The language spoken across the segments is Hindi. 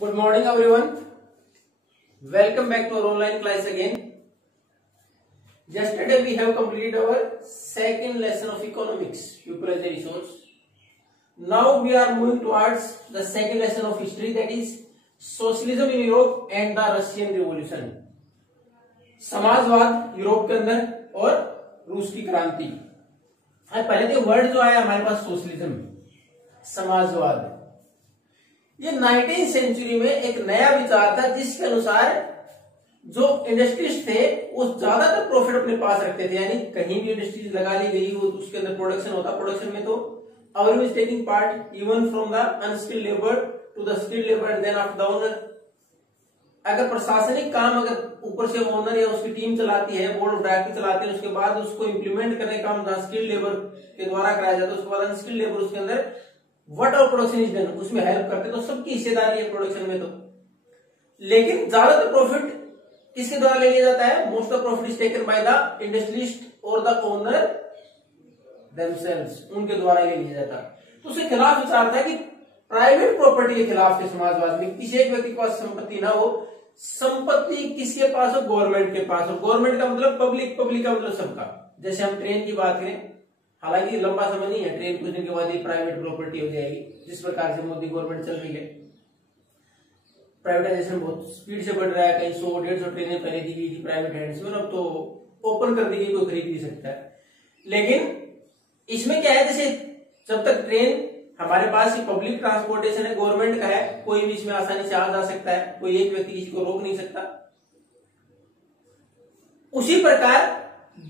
Good morning everyone. Welcome back to our online class again. Yesterday we have completed our second lesson of economics, people as a resource. Now we are moving towards the second lesson of history, that is socialism in Europe and the Russian Revolution. समाजवाद यूरोप के अंदर और रूस की क्रांति। पहले तो वर्ड जो आया हमारे पास सोशलिज्म, समाजवाद। ये 19वीं सेंचुरी में एक नया विचार था जिसके अनुसार जो इंडस्ट्रीज थे वो ज्यादातर प्रॉफिट अपने पास रखते थे, यानी कहीं भी इंडस्ट्रीज लगा ली गई वो उसके अंदर प्रोडक्शन होता, प्रोडक्शन में तो everyone is taking part even from the unskilled labor to the skilled labor and then after the owner। अगर प्रशासनिक काम अगर ऊपर से ओनर या उसकी टीम चलाती है, बोर्ड ऑफ डायरेक्टर चलाते हैं, उसके बाद उसको इंप्लीमेंट करने का काम स्किल्ड लेबर के द्वारा कराया जाता है, उसके बाद अनस्किल्ड लेबर उसके अंदर what our production is done उसमें हेल्प करते, तो सबकी हिस्सेदारी है प्रोडक्शन में। तो लेकिन ज्यादातर प्रॉफिट किसके द्वारा ले लिया जाता है? Most of profit is taken by the industrialist और द ओनर देमसेल्व्स, उनके द्वारा ले लिया जाता। तो उसके खिलाफ विचार था कि प्राइवेट प्रॉपर्टी के खिलाफ के समाजवाद में किसी एक व्यक्ति के पास संपत्ति ना हो, संपत्ति किसके पास हो? गवर्नमेंट के पास हो। गवर्नमेंट का मतलब पब्लिक, पब्लिक का मतलब सबका। जैसे हम ट्रेन की बात करें, हालांकि लंबा समय नहीं है, ट्रेन कुछ दिन के बाद ही प्राइवेट प्रॉपर्टी हो जाएगी, जिस प्रकार से मोदी गवर्नमेंट चल रही है। प्राइवेटाइजेशन बहुत स्पीड से बढ़ रहा है, कहीं 100-150 ट्रेनें पहले दी गई थी प्राइवेट हैंड्स में, अब तो ओपन कर दी गई, कोई खरीद नहीं सकता है। लेकिन इसमें क्या है, जैसे जब तक ट्रेन हमारे पास ये पब्लिक ट्रांसपोर्टेशन है, गवर्नमेंट का है, कोई भी इसमें आसानी से आ जा सकता है, कोई एक व्यक्ति किसी को रोक नहीं सकता। उसी प्रकार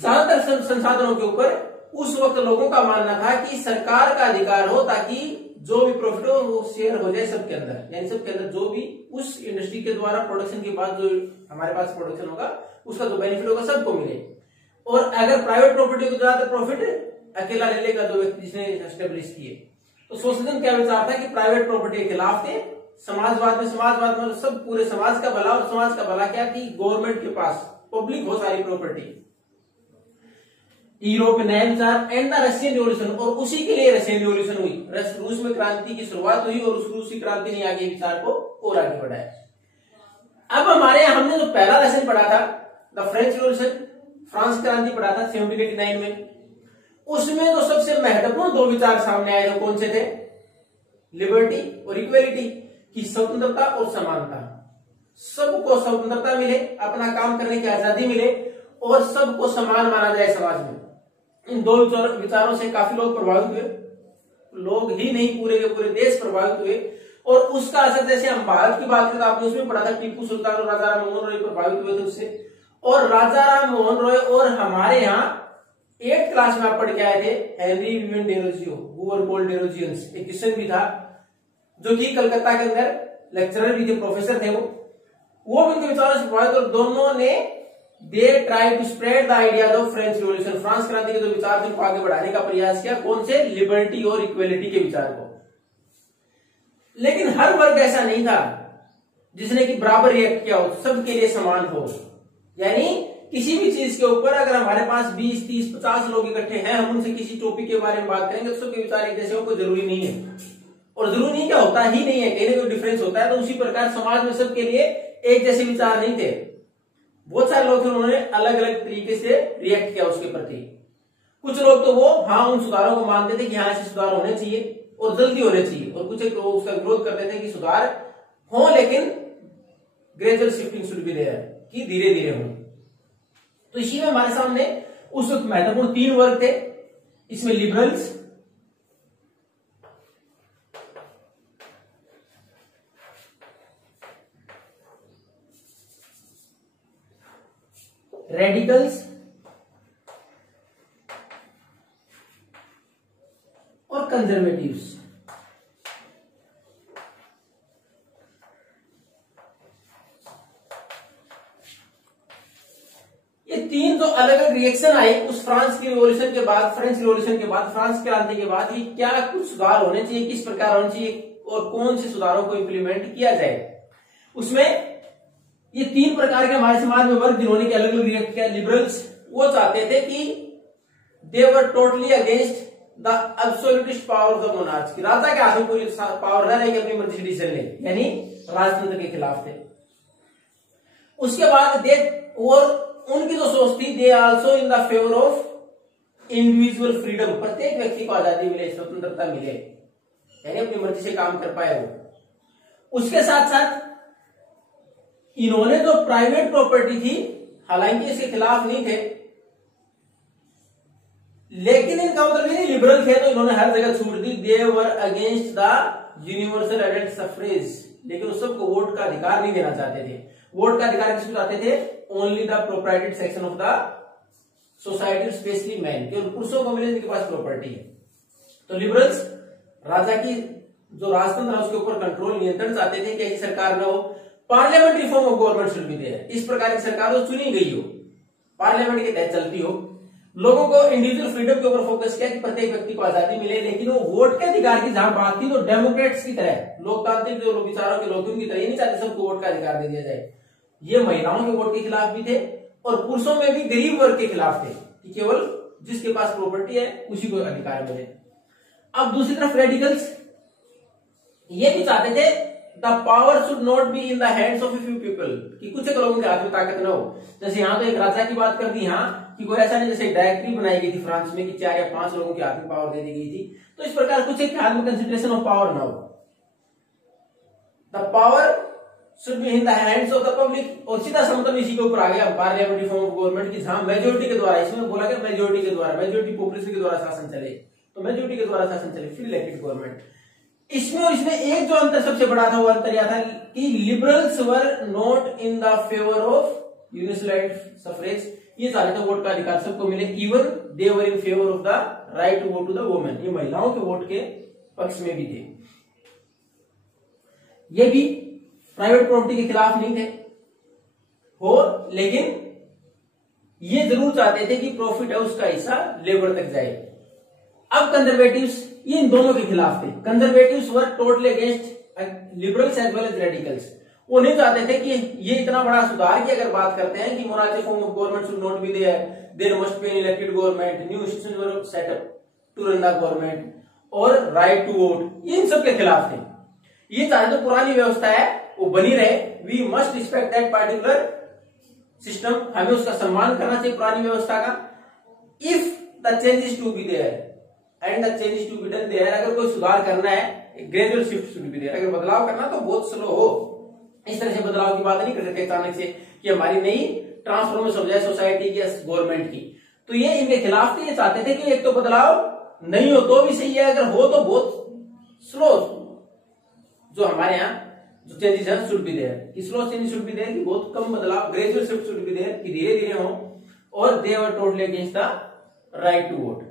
ज्यादातर संसाधनों के ऊपर उस वक्त लोगों का मानना था कि सरकार का अधिकार हो, ताकि जो भी प्रॉफिट हो वो शेयर हो जाए सबके अंदर, यानी सबके अंदर जो भी उस इंडस्ट्री के द्वारा प्रोडक्शन के बाद जो हमारे पास प्रोडक्शन होगा उसका जो बेनिफिट होगा सबको मिले। और अगर प्राइवेट प्रॉपर्टी को ज्यादातर प्रॉफिट अकेला ले लेगा जो व्यक्ति जिसने एस्टेब्लिश किए। तो सोशलिज्म क्या विचार था कि प्राइवेट प्रॉपर्टी के खिलाफ थे। समाजवाद में सब पूरे समाज का भला, और समाज का भला क्या कि गवर्नमेंट के पास पब्लिक हो सारी प्रॉपर्टी। यूरोप में नया विचार एंड द रशियन रिवॉल्यूशन, और उसी के लिए रशियन रिवॉल्यूशन हुई। रूस में क्रांति की शुरुआत हुई और उस रूसी क्रांति ने आगे विचार को और आगे बढ़ाया। अब हमारे यहां हमने जो पहला लेसन पढ़ा था द फ्रेंच रिवॉल्यूशन, फ्रांस क्रांति पढ़ा था 1789 में, उसमें जो सबसे महत्वपूर्ण दो विचार सामने आए, जो कौन से थे? लिबर्टी और इक्वेलिटी, की स्वतंत्रता और समानता। सबको स्वतंत्रता मिले, अपना काम करने की आजादी मिले और सबको समान माना जाए समाज में। इन दो विचारों से काफी लोग प्रभावित हुए, लोग ही नहीं पूरे के पूरे देश प्रभावित हुए। और उसका असर, जैसे हम भारत की बात करें तो आपने उसमें पढ़ा था टीपू सुल्तान और राजा राम मोहन रॉय प्रभावित हुए थे उससे। और राजा राम मोहन रॉय और हमारे यहाँ 8th क्लास में आप पढ़ के आए थे Henry Vivian Derozio, who were called Derozians, एक क्रिश्चियन भी था जो कि कलकत्ता के अंदर लेक्चरर भी थे, प्रोफेसर थे वो भी उनके विचारों से प्रभावित, और दोनों ने they try to spread the ideas of French revolution, France क्रांति के जो विचार थे उनको आगे बढ़ाने का प्रयास किया। कौन से? लिबर्टी और इक्वेलिटी के विचार को। लेकिन हर वर्ग ऐसा नहीं था जिसने कि बराबर रिएक्ट किया हो, सबके लिए समान हो। यानी किसी भी चीज के ऊपर अगर हमारे पास 20, 30, 50 लोग इकट्ठे हैं, हम उनसे किसी टॉपिक के बारे में बात करेंगे तो सबके विचार एक जैसे हो, कोई जरूरी नहीं है। और जरूरी नहीं क्या होता ही नहीं है, कहीं ना कोई डिफरेंस होता है। तो उसी प्रकार समाज में सबके लिए एक जैसे विचार नहीं थे, बहुत सारे लोग थे, उन्होंने अलग अलग तरीके से रिएक्ट किया उसके प्रति। कुछ लोग तो वो उन सुधारों को मानते थे कि ऐसे सुधार होने चाहिए और जल्दी होने चाहिए, और कुछ लोग उसका विरोध करते थे कि सुधार हो लेकिन gradual shifting should be there, कि धीरे धीरे हो। तो इसी में हमारे सामने उस वक्त महत्वपूर्ण 3 वर्ग थे। इसमें लिबरल्स, रेडिकल्स और कंजर्वेटिव्स। ये 3 जो अलग अलग रिएक्शन आए उस फ्रांस की रिवॉल्यूशन के बाद, फ्रेंच रिवॉल्यूशन के बाद, फ्रांस क्रांति के बाद, ये क्या कुछ सुधार होने चाहिए, किस प्रकार होने चाहिए और कौन से सुधारों को इंप्लीमेंट किया जाए। उसमें ये 3 प्रकार के हमारे समाज में वर्ग जिन्होंने अलग अलग रिएक्ट किया। लिबरल्स वो चाहते थे कि they were totally against the absolutist power of the monarch, राजा के हाथ में पूरी पावर न रही अपनी मर्जी से डिसीजन ले, यानी राजतंत्र के खिलाफ थे। उसके बाद दे, और उनकी जो सोच थी, they also in the favour of individual freedom, प्रत्येक व्यक्ति को आजादी मिले, स्वतंत्रता मिले, यानी अपनी मर्जी से काम कर पाए वो। उसके साथ साथ इन्होंने जो प्राइवेट प्रॉपर्टी थी, हालांकि इसके खिलाफ नहीं थे, लेकिन इनका मतलब ये लिबरल थे तो इन्होंने हर जगह छूट दी। They were against the universal adult suffrage, लेकिन उस सबको वोट का अधिकार नहीं देना चाहते थे। वोट का अधिकार किसको चाहते थे? Only the propertied section of the society, specially man, केवल पुरुषों को मिले जिनके पास प्रॉपर्टी है। तो लिबरल्स राजा की जो राजतंत्र है उसके ऊपर कंट्रोल, नियंत्रण चाहते थे कि ऐसी सरकार न हो। Parliamentary form of government should be there, इस प्रकार की सरकार जो चुनी गई हो, पार्लियामेंट के तहत चलती हो। लोगों को इंडिविजुअल फ्रीडम के ऊपर फोकस किया कि प्रत्येक व्यक्ति को आजादी मिले, लेकिन वो वोट के अधिकार की जहां बात थी तो डेमोक्रेट्स की तरह, लोकतांत्रिक जो विचारों के लोग उनकी तरह ये नहीं चाहते सबको वोट का अधिकार दे दिया जाए। ये महिलाओं के वोट के खिलाफ भी थे और पुरुषों में भी गरीब वर्ग के खिलाफ थे कि केवल जिसके पास प्रॉपर्टी है उसी को अधिकार मिले। अब दूसरी तरफ रेडिकल्स ये भी चाहते थे the power should not be in the hands of a few people, कि कुछ एक लोगों के हाथ में ताकत न हो। जैसे यहाँ तो एक राजा की बात कर दी यहाँ कि कोई ऐसा नहीं, जैसे डायरेक्टरी बनाई गई थी फ्रांस में कि 4 या 5 लोगों के हाथ में पावर दे दी गई थी, तो इस प्रकार कुछ एक हाथ में कंसेंट्रेशन ऑफ पावर न हो। The power should be in the hands of the public, और सीधा समतल इसी के ऊपर आ गया पार्लियामेंट्री फॉर्म ऑफ गवर्नमेंट की, जहां मेजोरिटी के द्वारा, इसमें बोला गया मेजोरिटी के द्वारा, मेजोरिटी पॉपुलेशन के द्वारा शासन चले, तो मेजोरिटी के द्वारा शासन चले, फिर इलेक्टेड गवर्नमेंट। इसमें और इसमें एक जो अंतर सबसे बड़ा था वो अंतर यह था कि liberals were not in the favour of universal suffrage, ये चाहते थे वोट का अधिकार सबको मिले। Even they were in favour of the right to vote to the women, ये महिलाओं के वोट के पक्ष में भी थे। ये भी प्राइवेट प्रॉपर्टी के खिलाफ नहीं थे हो, लेकिन ये जरूर चाहते थे कि प्रॉफिट है उसका हिस्सा लेबर तक जाए। अब कंजर्वेटिव्स ये इन दोनों के खिलाफ थे। Conservatives were totally against liberals as well as radicals. वो नहीं चाहते थे कि ये इतना बड़ा सुधार की अगर बात करते हैं कि monarchy form of government should not be there, there must be an elected government, new institutions were set up to run the government और राइट टू वोट, ये इन सब के खिलाफ थे। ये चाहे तो पुरानी व्यवस्था है वो बनी रहे, we must respect that particular system, हमें उसका सम्मान करना चाहिए पुरानी व्यवस्था का। If the change is to be there and the change is to be done there, अगर कोई सुधार करना है, gradual shift should be there, अगर बदलाव करना तो बहुत स्लो हो, इस तरह से बदलाव की बात नहीं कर सकते अचानक से कि हमारी नई ट्रांसफॉर्मेशन हो जाए सोसाइटी की या गवर्नमेंट की। तो ये इनके खिलाफ थे, ये चाहते थे कि एक तो बदलाव नहीं हो तो भी सही है, अगर हो तो बहुत स्लो, जो हमारे यहाँ जो चेंजेस है should be there, slow change should be there, कि बहुत कम बदलाव, gradual shift should be there, कि धीरे धीरे हो। और they were totally against the right to vote,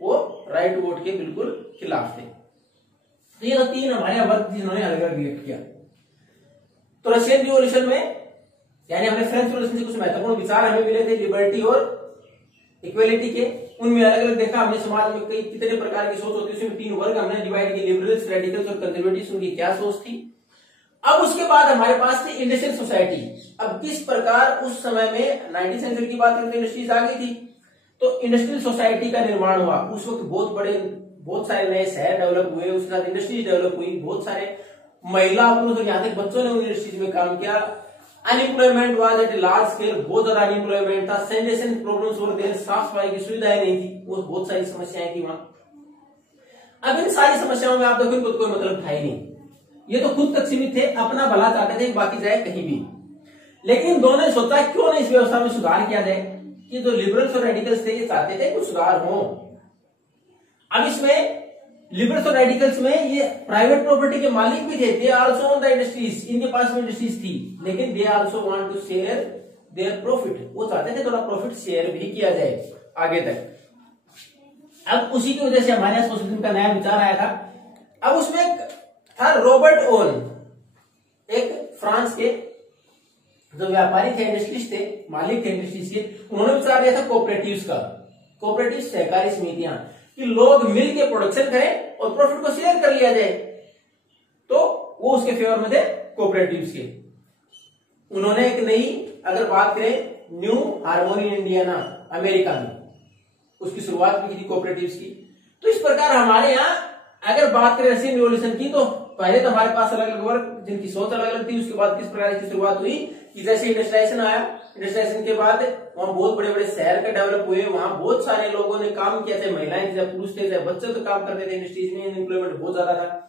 वो राइट टू वोट के बिल्कुल खिलाफ थे। तो ये तो 3 हमारे वर्ग जिन्होंने अलग अलग रिएक्ट किया। तो रशियन रिवॉल्यूशन में, यानी हमने फ्रेंच रिवॉल्यूशन से कुछ महत्वपूर्ण विचार हमें मिले थे लिबर्टी और इक्वेलिटी के, उनमें अलग अलग देखा हमने समाज में कई कितने प्रकार की सोच होती है, उसमें 3 वर्ग हमने डिवाइड किए, लिबरल्स, रेडिकल्स और कंजर्वेटिव्स, उनकी क्या सोच थी। अब उसके बाद हमारे पास थी इंडस्ट्रियल सोसाइटी। अब किस प्रकार उस समय में 19वीं सेंचुरी की बात करते इंडस्ट्रीज आ गई थी, तो इंडस्ट्रियल सोसाइटी का निर्माण हुआ। उस वक्त बहुत सारे नए शहर डेवलप हुए, उसके साथ इंडस्ट्रीज डेवलप हुई, बहुत सारे महिला पुरुष और यहाँ तक बच्चों ने इंडस्ट्रीज में काम किया। Unemployment was at large scale, बहुत ज्यादा अनएम्प्लॉयमेंट था। सैनिटेशन प्रॉब्लम्स वर देयर, साफ सफाई की सुविधाएं नहीं थी, वो बहुत सारी समस्याएं थी वहां। अब इन सारी समस्याओं में आप देखो इनको कोई मतलब था ही नहीं, ये तो खुद तक सीमित थे, अपना भला चाहते थे, बाकी जाए कहीं भी। लेकिन दोनों ने सोचा क्यों ना इस व्यवस्था में सुधार किया जाए, कि जो लिबरल्स और रेडिकल्स थे ये चाहते थे कुछ सुधार हो। अब इसमें लिबरल्स और रेडिकल्स में ये प्राइवेट प्रॉपर्टी के मालिक भी थे, they also own the industries, इनके पास में इंडस्ट्रीज थी, लेकिन they also want to share their profit, वो चाहते थे थोड़ा प्रॉफिट शेयर भी किया जाए आगे तक। अब उसी की वजह से हमारे यहाँ सोशलिज्म का नया विचार आया था। अब उसमें था रॉबर्ट ओवन, एक फ्रांस के जो व्यापारी थे, इंडस्ट्रीज थे, मालिक थे इंडस्ट्रीज के, उन्होंने विचार दिया था कोऑपरेटिव्स का, कोऑपरेटिव सहकारी समितियां, कि लोग मिल के प्रोडक्शन करें और प्रॉफिट को शेयर कर लिया जाए, तो वो उसके फेवर में थे कोऑपरेटिव्स के। उन्होंने एक नई, अगर बात करें न्यू हार्मोनी इंडियाना अमेरिका में, उसकी शुरुआत भी की थी कोऑपरेटिव्स की। तो इस प्रकार हमारे यहाँ अगर बात करें रशियन रिवॉल्यूशन की, तो पहले तो हमारे पास अलग अलग वर्ग जिनकी सोच अलग अलग थी, उसके बाद किस प्रकार की शुरुआत हुई कि जैसे इंडस्ट्रियलाइजेशन आया, इंडस्ट्रियलाइजेशन के बाद वहां बहुत बड़े बड़े शहर का डेवलप हुए, वहां बहुत सारे लोगों ने काम किया, चाहे महिलाएं चाहे पुरुष थे चाहे बच्चे तो काम करते थे, इंडस्ट्रीज में एम्प्लॉयमेंट बहुत ज्यादा था,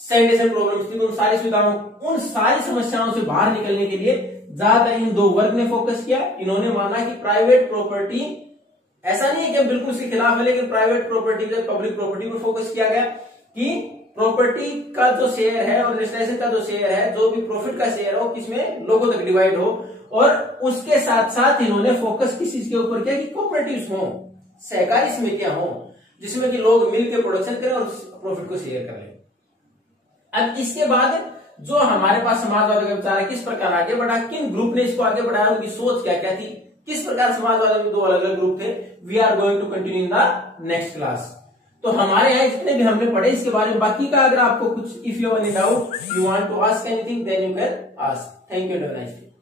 सैनिटेशन प्रॉब्लम्स थी, तो उन सारी सुविधाओं उन सारी समस्याओं से बाहर निकलने के लिए ज्यादातर इन दो वर्ग ने फोकस किया। इन्होंने माना कि प्राइवेट प्रॉपर्टी, ऐसा नहीं है कि बिल्कुल उसके खिलाफ है, लेकिन प्राइवेट प्रॉपर्टी पे पब्लिक प्रॉपर्टी पर फोकस किया गया कि प्रॉपर्टी का जो शेयर है और इंडस्ट्रियलाइजेशन का जो शेयर है, जो भी प्रॉफिट का शेयर हो किसमें लोगों तक डिवाइड हो, और उसके साथ साथ इन्होंने फोकस किस चीज के ऊपर किया कि कोऑपरेटिव्स हो, सहकारी समितियां हो, जिसमें कि लोग मिलकर प्रोडक्शन करें और प्रॉफिट को शेयर करें। अब इसके बाद जो हमारे पास समाजवाद का विचार है किस प्रकार आगे बढ़ा, किन ग्रुप ने इसको आगे बढ़ाया, उनकी सोच क्या क्या थी, किस प्रकार समाजवाद में दो अलग अलग ग्रुप थे, we are going to continue in the next class. तो हमारे यहाँ जितने भी हमने पढ़े इसके बारे में, बाकी का अगर आपको कुछ if you have any doubt, you want to ask anything, then you can ask. Thank you, have a nice day.